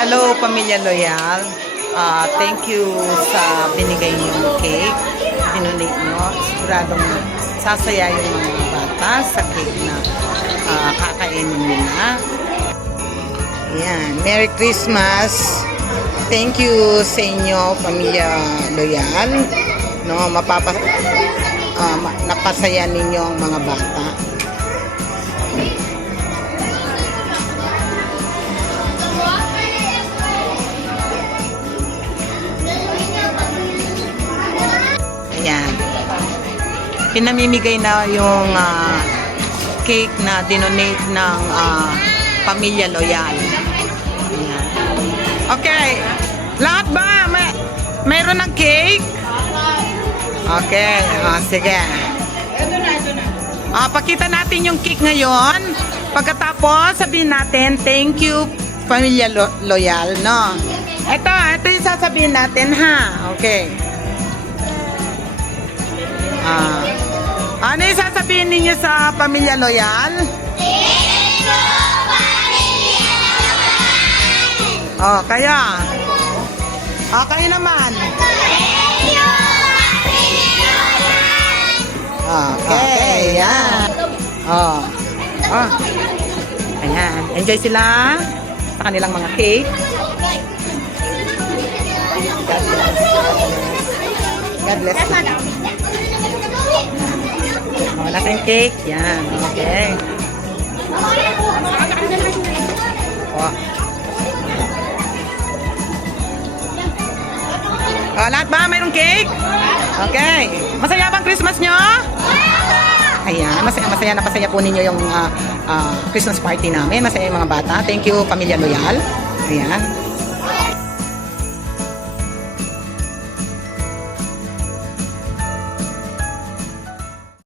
Hello, Pamilya Loyal. Thank you sa binigay niyong cake. Dinonate nyo. Siguradong sasaya yung mga bata sa cake na kakainin nila. Ayan. Merry Christmas. Thank you sa inyo, Pamilya Loyal. No, napasaya ninyo ang mga bata. Ayan. Pinamimigay na yung cake na dinonate ng Pamilya Loyal. Ayan. Okay. Lahat ba? Mayroon ng cake? Okay. Sige. Pakita natin yung cake ngayon. Pagkatapos, sabihin natin, thank you, Pamilya Loyal, no? Ito yung sasabihin natin, ha? Okay. Ano yung sasabihin ninyo sa Pamilya Loyal? Thank you, Pamilya Loyal! Kaya? Kayo naman? Thank you, Pamilya Loyal! Okay, yan. Ayan. Enjoy sila sa kanilang mga cake. God bless. God bless you. Wala kayong cake. Yan. Okay. Lahat ba? Mayroong cake? Okay. Masaya bang Christmas nyo? Ayan. Masaya na pasaya po ninyo yung Christmas party namin. Masaya yung mga bata. Thank you, Pamilya Loyal. Ayan.